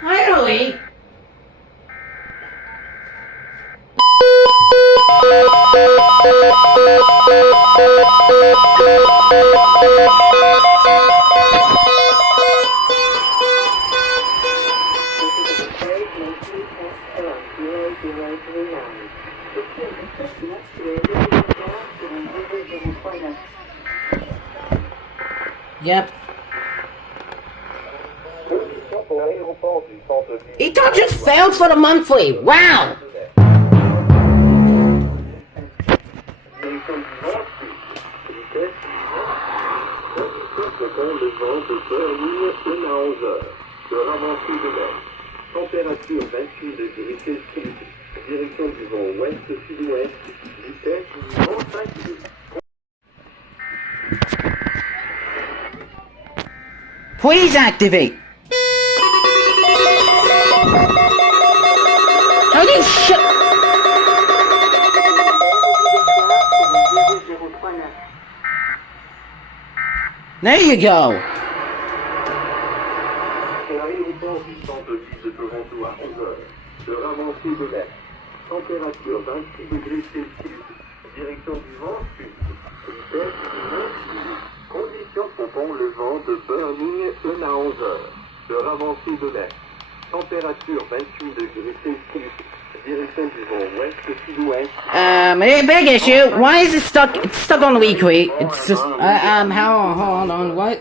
Finally! Yep. It just failed for the monthly. Wow. Température 28 degrés Celsius, direction du vent ouest-sud-ouest, vitesse 25 km. Please activate. How do you shut? There you go. Aéroport du centre-ville de Toronto à 11h. Heure avancée de l'Est. Température 26 degrés Celsius. Direction du vent sud. Vitesse 9. Conditions pompons le vent de Burning 1 à 11h. Heure avancée de l'Est. Température 28 degrés Celsius. Direction du vent ouest-sud-ouest. A big issue. Why is it stuck? It's stuck on the weekly. It's just, hold on, what?